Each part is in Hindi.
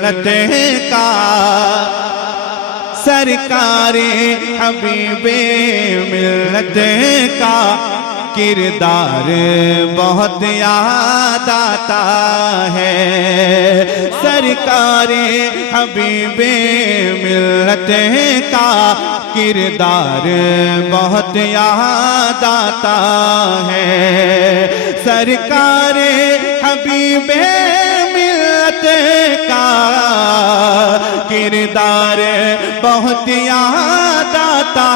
का सरकारे हबीबे मिल्लत का किरदार बहुत याद आता है। सरकारे हबीबे मिल्लत का किरदार बहुत याद आता है। सरकारे हबीबे मिल्लत का किरदार बहुत याद आता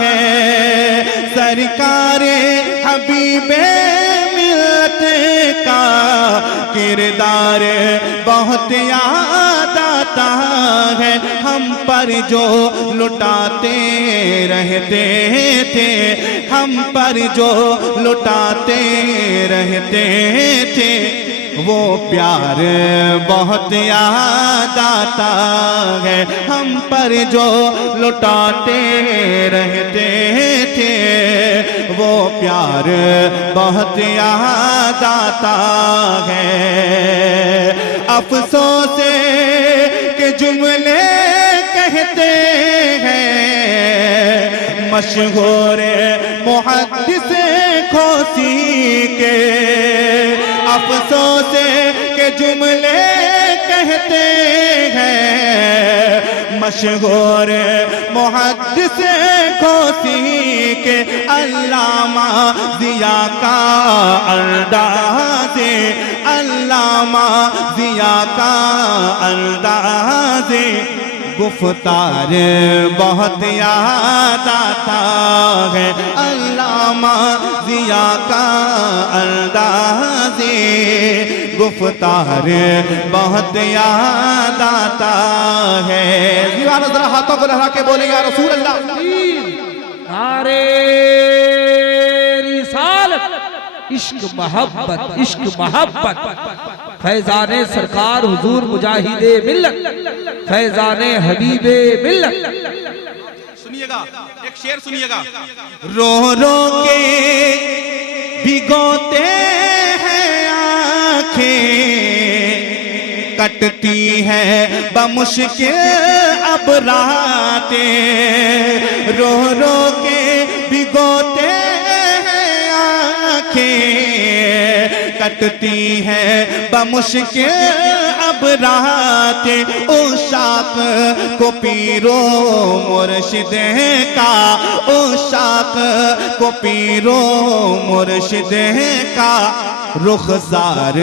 है। सरकारे हबीबे मिल्लत का किरदार बहुत याद आता है। हम पर जो लुटाते रहते थे, हम पर जो लुटाते रहते थे, वो प्यार बहुत याद आता है। हम पर जो लुटाते रहते थे, वो प्यार बहुत याद आता है। अफसोस के जुमले कहते हैं मशहूर मुहद्दिस खोसी के। अफसोस के जुमले कहते हैं मशहूर मुहद्दिस खोसी के। अल्लामा ज़िया का अंदाज़े, अल्लामा ज़िया का अंदाज़े गुफ्तार बहुत याद आता है। अल्लामा ज़िया का अंदाज़े गुफ्तार बहुत याद आता है। दीवाना जरा हाथों को लहरा के बोले या रसूल अल्लाह। नारे रिसालत, इश्क मोहब्बत, इश्क मोहब्बत। फैजाने सरकार हुजूर मुजाहिदे मिल्लत, फैजाने हबीबे मिल्लत। सुनिएगा एक शेर सुनिएगा। रो रो के भिगोते हैं आंखें, कटती है बमुश्किल अब रातें। रो रो के भिगोते हैं आंखें, कटती है बमुश्किल अब रातें। उशाक को पीरो मुर्शिद का, उशाक को पीरो मुर्शिद का रुखसार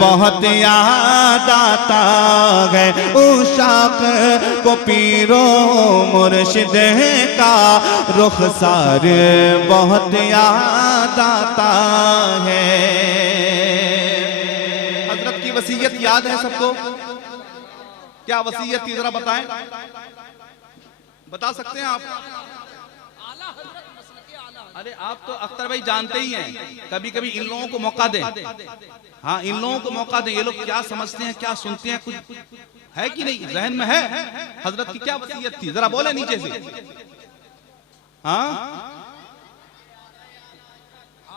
बहुत याद आता है। उशाक को पीरो मुर्शिद का रुखसार बहुत याद आता है। हजरत की वसीयत याद है सबको? क्या वसीयत थी जरा बताएं, बता सकते हैं आप? अरे आप तो अख्तर भाई जानते ही हैं, कभी कभी इन लोगों को मौका दें। हाँ, इन लोगों को मौका दें। ये लोग क्या समझते हैं, क्या सुनते हैं, कुछ है कि नहीं जहन में है? हजरत की क्या वसीयत थी जरा बोले नीचे से। हाँ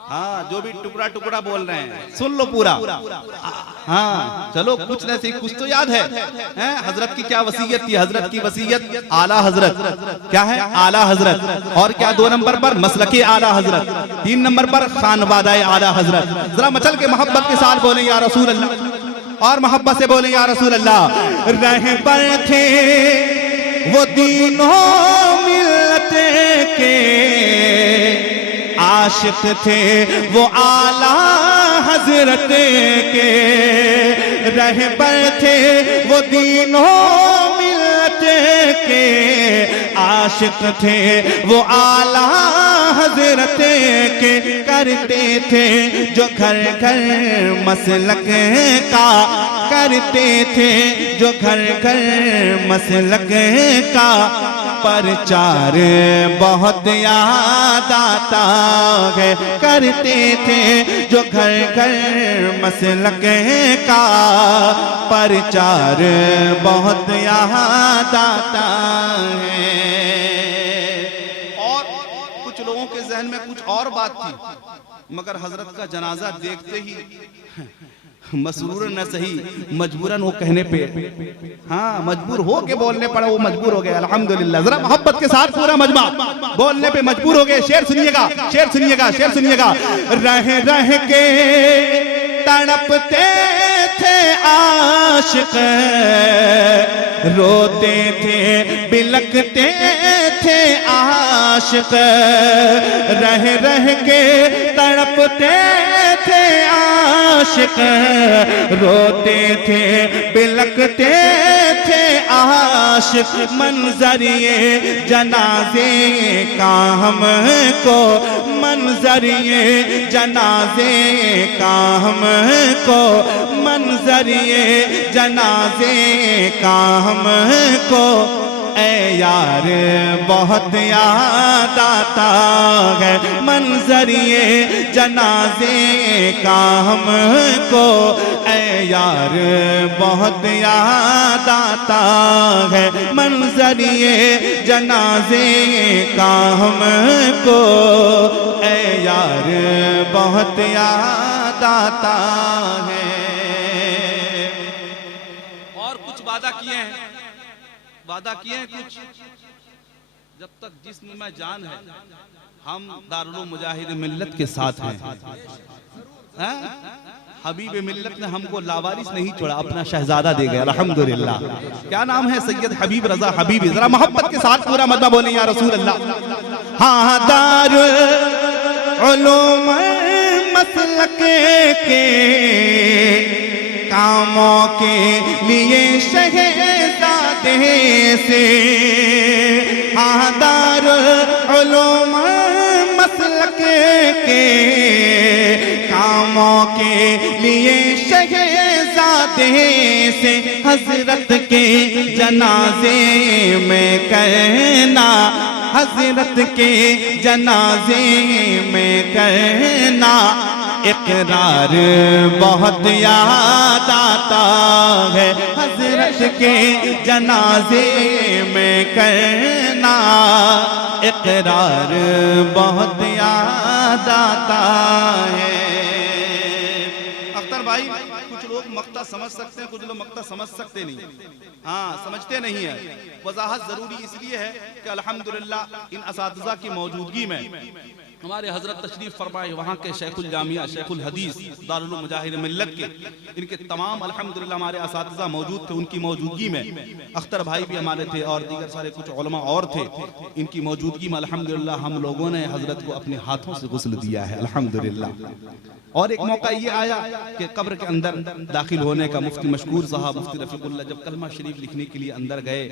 हाँ, जो भी टुकड़ा टुकड़ा बोल रहे हैं सुन लो पूरा। हाँ चलो, कुछ न सही कुछ तो याद है। हजरत की क्या वसीयत थी? हजरत की वसीयत आला हजरत। क्या है? आला हजरत। और क्या 2 नंबर पर मसलके आला हजरत, 3 नंबर पर खानवादाए आला हजरत। जरा मचल के मोहब्बत के साथ बोले या रसूल अल्लाह, और मोहब्बत से बोले या रसूल अल्लाह। रहबर थे वो दीनों मिल्लत के, आशिक थे वो आला हजरत के। रहबर थे वो दीनों मिल्लत के, आशिक थे वो आला हजरत के। करते थे जो घर घर मसलक का, करते थे जो घर घर मसलक का प्रचार बहुत याद आता है। करते थे जो घर घर मसलक का प्रचार बहुत याद आता है। और कुछ लोगों के जहन में कुछ और बात थी, मगर हजरत का जनाजा देखते ही मसरूरन न सही मजबूरन वो कहने पे, हाँ मजबूर हो के बोलने पड़ा, वो मजबूर हो गए। अल्हम्दुलिल्लाह। जरा मोहब्बत के साथ पूरा मजमा बोलने पे मजबूर हो गए। शेर सुनिएगा, शेर सुनिएगा, शेर सुनिएगा। रह रह के तड़पते थे आशिक, रोते थे बिलकते थे आशिक, रह रह के तड़पते थे आशिक, रोते थे बिलकते थे आशिक। मंजर ये जनाजे का हमको, मंजर ये जनाजे का हमको, मंजर ये जनाजे का हमको। ऐ यार बहुत याद आता है मंजर ये जनाजे का हमको, ऐ यार बहुत याद आता है मंजर ये जनाजे का हमको, ऐ यार बहुत याद आता है। और कुछ वादा किए हैं, वादा किए हैं कुछ, जब तक जिस्म में जान है हम दारुल मुजाहिद मिल्लत के साथ हैं। हबीब मिल्लत ने हमको लावारिस नहीं छोड़ा, अपना शहजादा दे गया। अल्हम्दुलिल्लाह। क्या नाम है? सैयद हबीब रजा हबीबी। जरा मोहब्बत के साथ पूरा मजमा बोले या रसूल अल्लाह। हाँ दारुल उलूम मसलक के कामों के लिए शहजादे से, हाँ दारुल उलूम मसलक के कामों के लिए शहजादे से, हजरत के जनाजे में कहना, हजरत के जनाजे में कहना, इकरार बहुत याद आता है हजरत के जनाजे में कहना, इकरार बहुत याद आता है। अख्तर भाई कुछ लोग मक्ता समझ सकते हैं, कुछ लोग मक्ता समझ सकते नहीं, हाँ समझते नहीं है। वजाहत जरूरी इसलिए है कि अल्हम्दुलिल्लाह इन असातिज़ा की मौजूदगी में हमारे हजरत तशरीफ फरमाए वहाँ के शेखुल जामिया शेखुल हदीस दारुल मुजाहिद मिल्लत के, इनके तमाम अल्हम्दुलिल्लाह हमारे असातिज़ा मौजूद थे। उनकी मौजूदगी में अख्तर भाई भी हमारे थे और दीगर सारे कुछ उलमा और थे। इनकी मौजूदगी में अल्हम्दुलिल्लाह हम लोगों ने हजरत को अपने हाथों से गुस्ल दिया है अल्हम्दुलिल्लाह। और एक मौका ये आया कि कब्र के अंदर दाखिल होने का, मुफ्ती मशकूर साहब मुफ्ती रफीकुल्लाह जब कलमा शरीफ लिखने के लिए अंदर गए,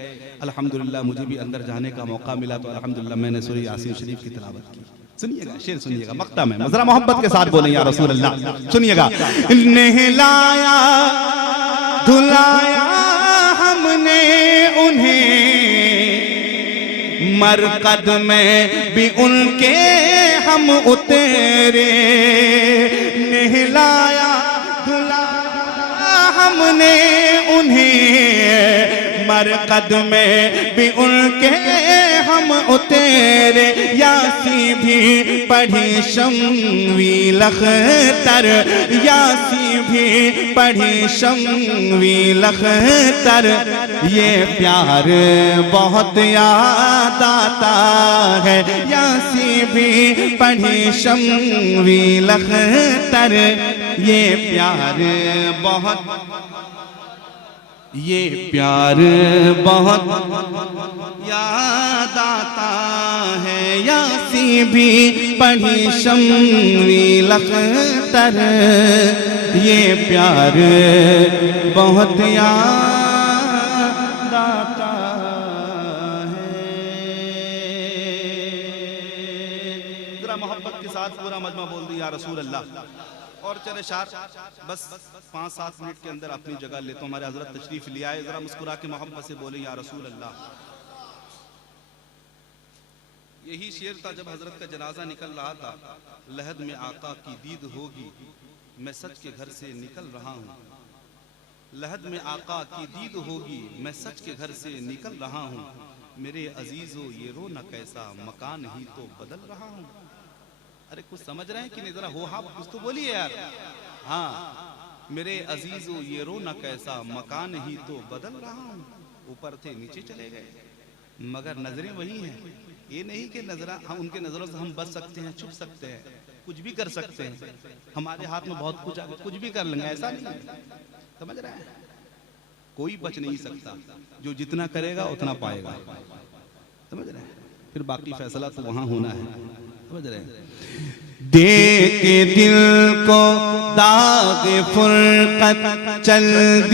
अल्हम्दुलिल्लाह मुझे भी अंदर जाने का मौका मिला तो अल्हम्दुलिल्लाह मैंने सूरह यासीन शरीफ की तिलावत की। सुनिएगा, शेर सुनिएगा मक्ता में, जरा मोहब्बत के साथ बोलें या रसूल अल्लाह। सुनिएगा। नहलाया धुलाया हमने उन्हें, मरकद में भी उनके हम उतरे, नहलाया धुलाया हमने उन्हें, मरकद में भी उनके हम उतरे। यासी भी पढ़ी शम्वी लखतर, यासी भी पढ़ी शम्वी लखतर, ये प्यार बहुत याद आता है। यासी भी पढ़ी शम्वी लखतर, ये प्यार बहुत, ये प्यार बहुत याद आता है। यासी भी पढ़ी शम्वी लखतर, ये प्यार बहुत याद आता है। जरा मोहब्बत के साथ पूरा मजमा बोल दिया रसूल अल्लाह। और चले शार बस 5-7 मिनट के अंदर अपनी जगह ले, तो हमारे हजरत तशरीफ ले आए, जरा मुस्कुरा के मोहब्बत से बोले या रसूल अल्लाह। यही शेर था जब हजरत का जनाजा निकल रहा था। लहद में आका की दीद होगी, मैं सच के घर से निकल रहा हूँ। लहद में आका की दीद होगी, मैं सच के घर से निकल रहा हूँ। मेरे अजीजों ये रो न कैसा, मकान ही तो बदल रहा हूँ। अरे कुछ समझ रहे हैं कि नहीं? जरा हो हाँ कुछ तो बोलिए यार। हाँ मेरे अजीजो ये रो न कैसा, मकान ही तो बदल रहा हूँ। ऊपर थे नीचे चले गए, मगर नजरें वही हैं। ये नहीं कि नजरा हम उनके नजरों से हम बच सकते हैं, छुप सकते हैं, कुछ भी कर सकते हैं, हमारे हाथ में बहुत कुछ कुछ भी कर लेंगे, ऐसा नहीं है। समझ रहे हैं? कोई बच नहीं सकता, जो जितना करेगा उतना पाएगा। समझ रहे हैं? फिर बाकी फैसला तो वहां होना है। समझ रहे हैं? दे के दिल को दाग फुरकत चल दी।